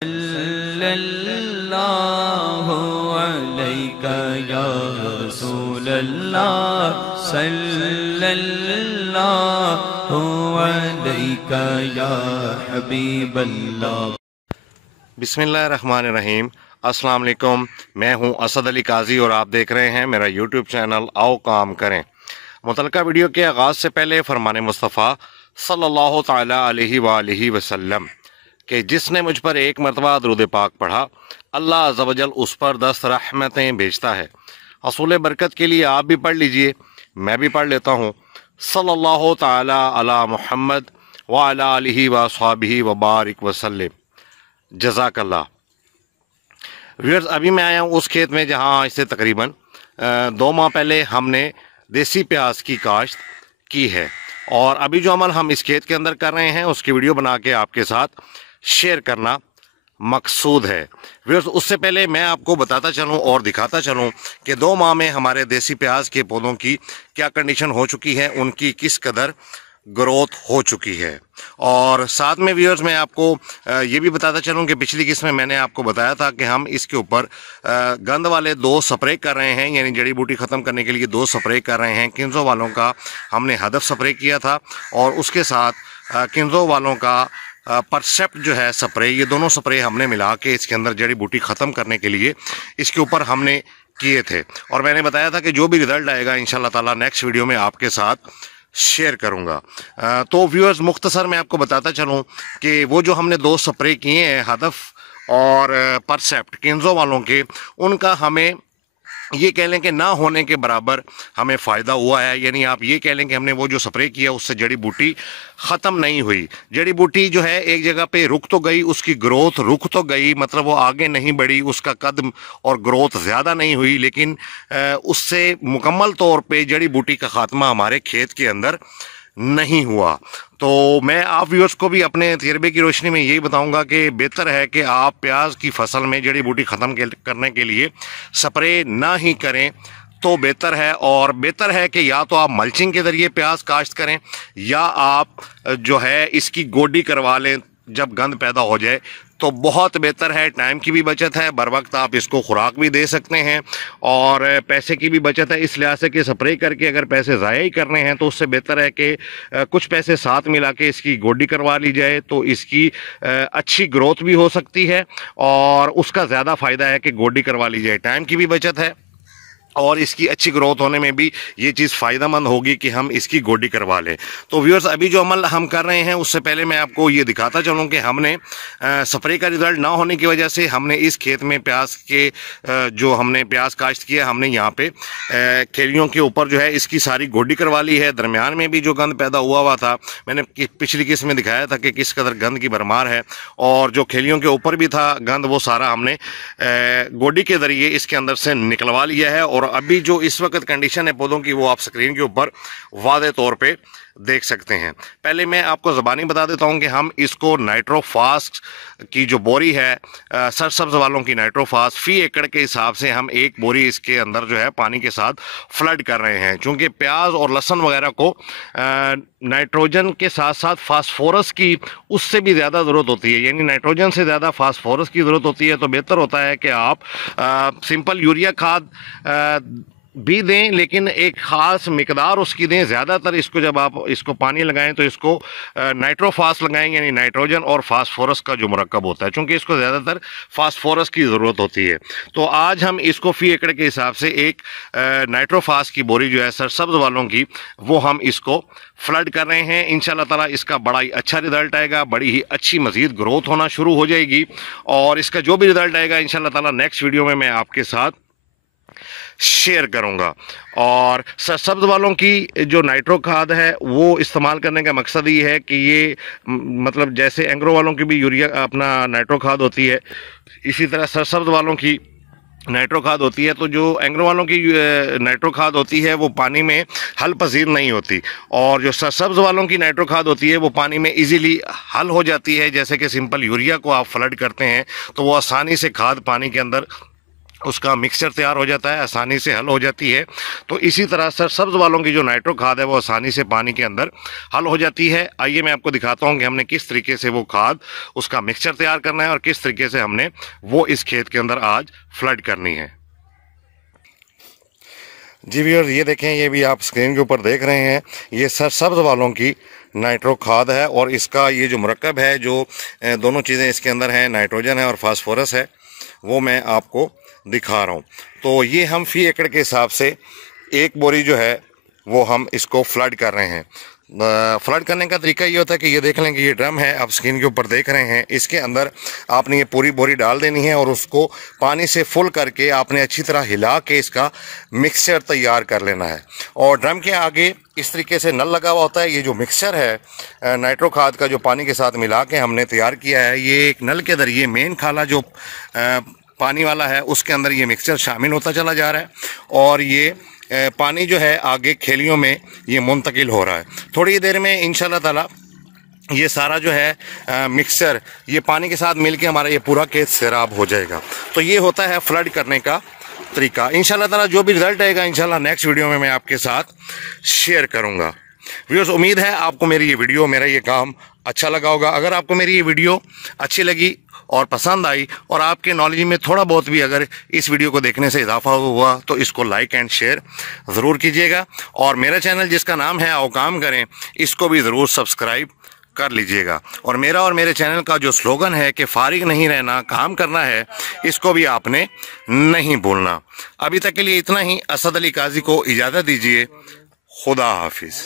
सल्लल्लाहु अलैका या रसूलल्लाह, सल्लल्लाहु अलैका या हबीबल्लाह। बिस्मिल्लाहिर्रहमानिर्रहीम। अस्सलाम वालेकुम। मैं हूं असद अली काजी और आप देख रहे हैं मेरा यूट्यूब चैनल आओ काम करें। मुतलका वीडियो के आगाज़ से पहले फरमान मुस्तफ़ा सल्लल्लाहु ताला अलैहि वालैहि वसल्लम कि जिसने मुझ पर एक मरतबा दुरूद पाक पढ़ा, अल्लाह अज़्ज़ व जल उस पर 10 रहमतें भेजता है। हसूल बरकत के लिए आप भी पढ़ लीजिए, मैं भी पढ़ लेता हूँ। सल्लल्लाहु ताला अला मुहम्मद व अला आलिहि व अस्हाबिहि व बारिक वसल्लम। जज़ाकल्लाह। व्यूअर्स, अभी मैं आया हूँ उस खेत में जहाँ इससे तकरीबन 2 माह पहले हमने देसी प्याज की काश्त की है, और अभी जो अमल हम इस खेत के अंदर कर रहे हैं उसकी वीडियो बना के आपके साथ शेयर करना मकसूद है। व्यूअर्स, उससे पहले मैं आपको बताता चलूं और दिखाता चलूं कि 2 माह में हमारे देसी प्याज के पौधों की क्या कंडीशन हो चुकी है, उनकी किस कदर ग्रोथ हो चुकी है। और साथ में व्यूअर्स मैं आपको ये भी बताता चलूं कि पिछली किस्त में मैंने आपको बताया था कि हम इसके ऊपर गंद वाले 2 स्प्रे कर रहे हैं, यानी जड़ी बूटी ख़त्म करने के लिए 2 स्प्रे कर रहे हैं। किन्जो वालों का हमने हदफ स्प्रे किया था और उसके साथ किन्जो वालों का परसेप्ट जो है स्प्रे, ये दोनों स्प्रे हमने मिला के इसके अंदर जड़ी बूटी ख़त्म करने के लिए इसके ऊपर हमने किए थे। और मैंने बताया था कि जो भी रिज़ल्ट आएगा इंशाल्लाह ताला नेक्स्ट वीडियो में आपके साथ शेयर करूंगा। तो व्यूअर्स, मुख्तसर मैं आपको बताता चलूं कि वो जो हमने 2 स्प्रे किए हैं हदफ और परसेप्ट किन्जो वालों के, उनका हमें ये कह लें कि ना होने के बराबर हमें फ़ायदा हुआ है। यानी आप ये कह लें कि हमने वो जो स्प्रे किया उससे जड़ी बूटी ख़त्म नहीं हुई। जड़ी बूटी जो है एक जगह पे रुक तो गई, उसकी ग्रोथ रुक तो गई, मतलब वो आगे नहीं बढ़ी, उसका कदम और ग्रोथ ज़्यादा नहीं हुई, लेकिन उससे मुकम्मल तौर पे जड़ी बूटी का ख़ात्मा हमारे खेत के अंदर नहीं हुआ। तो मैं आप व्यूअर्स को भी अपने तजर्बे की रोशनी में यही बताऊंगा कि बेहतर है कि आप प्याज की फसल में जड़ी बूटी ख़त्म करने के लिए स्प्रे ना ही करें तो बेहतर है। और बेहतर है कि या तो आप मल्चिंग के ज़रिए प्याज काश्त करें या आप जो है इसकी गोडी करवा लें जब गंद पैदा हो जाए, तो बहुत बेहतर है। टाइम की भी बचत है, बर वक्त आप इसको खुराक भी दे सकते हैं, और पैसे की भी बचत है। इस लिहाज से कि स्प्रे करके अगर पैसे ज़ाया ही करने हैं तो उससे बेहतर है कि कुछ पैसे साथ मिला के इसकी गोडी करवा ली जाए, तो इसकी अच्छी ग्रोथ भी हो सकती है और उसका ज़्यादा फ़ायदा है कि गोडी करवा ली जाए। टाइम की भी बचत है और इसकी अच्छी ग्रोथ होने में भी ये चीज़ फ़ायदेमंद होगी कि हम इसकी गोडी करवा लें। तो व्यूअर्स, अभी जो अमल हम कर रहे हैं उससे पहले मैं आपको ये दिखाता चलूँ कि हमने स्प्रे का रिज़ल्ट ना होने की वजह से हमने इस खेत में प्याज के जो हमने प्याज काश्त किया, हमने यहाँ पे खेलियों के ऊपर जो है इसकी सारी गोडी करवा ली है। दरमियान में भी जो गंद पैदा हुआ था, मैंने पिछली किस्त में दिखाया था कि किस कदर गंद की भरमार है, और जो खेलियों के ऊपर भी था गंद, वो सारा हमने गोडी के ज़रिए इसके अंदर से निकलवा लिया है। और अभी जो इस वक्त कंडीशन है पौधों की, वो आप स्क्रीन के ऊपर वाज़े तौर पे देख सकते हैं। पहले मैं आपको ज़बानी बता देता हूं कि हम इसको नाइट्रोफास की जो बोरी है, सरसब्ज वालों की नाइट्रोफास, फ़ी एकड़ के हिसाब से हम 1 बोरी इसके अंदर जो है पानी के साथ फ्लड कर रहे हैं। चूँकि प्याज और लहसुन वगैरह को नाइट्रोजन के साथ साथ फास्फोरस की उससे भी ज़्यादा ज़रूरत होती है, यानी नाइट्रोजन से ज़्यादा फास्फोरस की ज़रूरत होती है। तो बेहतर होता है कि आप सिंपल यूरिया खाद भी दें, लेकिन एक ख़ास मिकदार उसकी दें। ज़्यादातर इसको जब आप इसको पानी लगाएं तो इसको नाइट्रोफास लगाएं, यानी नाइट्रोजन और फास्फोरस का जो मरकब होता है, चूँकि इसको ज़्यादातर फास्फोरस की ज़रूरत होती है। तो आज हम इसको फ़ी एकड़ के हिसाब से एक नाइट्रोफास की बोरी जो है सरसब्ज वालों की, वो हम इसको फ्लड कर रहे हैं। इंशाल्लाह ताला इसका बड़ा ही अच्छा रिज़ल्ट आएगा, बड़ी ही अच्छी मज़ीद ग्रोथ होना शुरू हो जाएगी, और इसका जो भी रिज़ल्ट आएगा इंशाल्लाह ताला नेक्स्ट वीडियो में मैं आपके साथ शेयर करूंगा। और सरसब्ज वालों की जो नाइट्रो खाद है वो इस्तेमाल करने का मकसद ये है कि ये मतलब जैसे एंग्रो वालों की भी यूरिया अपना नाइट्रो खाद होती है, इसी तरह सरसब्ज वालों की नाइट्रो खाद होती है। तो जो एंग्रो वालों की नाइट्रो खाद होती है वो पानी में हल पजीर नहीं होती, और जो सरसब्ज वालों की नाइट्रो खाद होती है वो पानी में इजीली हल हो जाती है। जैसे कि सिंपल यूरिया को आप फ्लड करते हैं तो वो आसानी से खाद पानी के अंदर उसका मिक्सचर तैयार हो जाता है, आसानी से हल हो जाती है। तो इसी तरह सरसब्ज वालों की जो नाइट्रो खाद है वो आसानी से पानी के अंदर हल हो जाती है। आइए मैं आपको दिखाता हूँ कि हमने किस तरीके से वो खाद उसका मिक्सचर तैयार करना है और किस तरीके से हमने वो इस खेत के अंदर आज फ्लड करनी है। जी व्यूअर्स, ये देखें, ये भी आप स्क्रीन के ऊपर देख रहे हैं, ये सरसब्ज वालों की नाइट्रो खाद है। और इसका ये जो मरकब है, जो दोनों चीज़ें इसके अंदर हैं, नाइट्रोजन है और फास्फोरस है, वो मैं आपको दिखा रहा हूँ। तो ये हम फी एकड़ के हिसाब से एक बोरी जो है वो हम इसको फ्लड कर रहे हैं। फ्लड करने का तरीका ये होता है कि ये देख लें कि ये ड्रम है, आप स्क्रीन के ऊपर देख रहे हैं, इसके अंदर आपने ये पूरी बोरी डाल देनी है और उसको पानी से फुल करके आपने अच्छी तरह हिला के इसका मिक्सचर तैयार कर लेना है। और ड्रम के आगे इस तरीके से नल लगा हुआ होता है। ये जो मिक्सचर है नाइट्रो खाद का, जो पानी के साथ मिला के हमने तैयार किया है, ये एक नल के जरिए मेन खाला जो पानी वाला है उसके अंदर ये मिक्सचर शामिल होता चला जा रहा है और ये पानी जो है आगे खेलियों में ये मुंतकिल हो रहा है। थोड़ी देर में इंशाल्लाह ताला ये सारा जो है मिक्सचर ये पानी के साथ मिलके हमारा ये पूरा खेत सैराब हो जाएगा। तो ये होता है फ्लड करने का तरीका। इंशाल्लाह ताला जो भी रिजल्ट आएगा इंशाल्लाह नेक्स्ट वीडियो में मैं आपके साथ शेयर करूँगा। व्यूअर्स, उम्मीद है आपको मेरी ये वीडियो, मेरा ये काम अच्छा लगा होगा। अगर आपको मेरी ये वीडियो अच्छी लगी और पसंद आई और आपके नॉलेज में थोड़ा बहुत भी अगर इस वीडियो को देखने से इजाफा हुआ तो इसको लाइक एंड शेयर ज़रूर कीजिएगा। और मेरा चैनल जिसका नाम है आओ काम करें, इसको भी ज़रूर सब्सक्राइब कर लीजिएगा। और मेरे चैनल का जो स्लोगन है कि फारिग नहीं रहना, काम करना है, इसको भी आपने नहीं भूलना। अभी तक के लिए इतना ही। असद अली काजी को इजाज़त दीजिए। खुदा हाफिज़।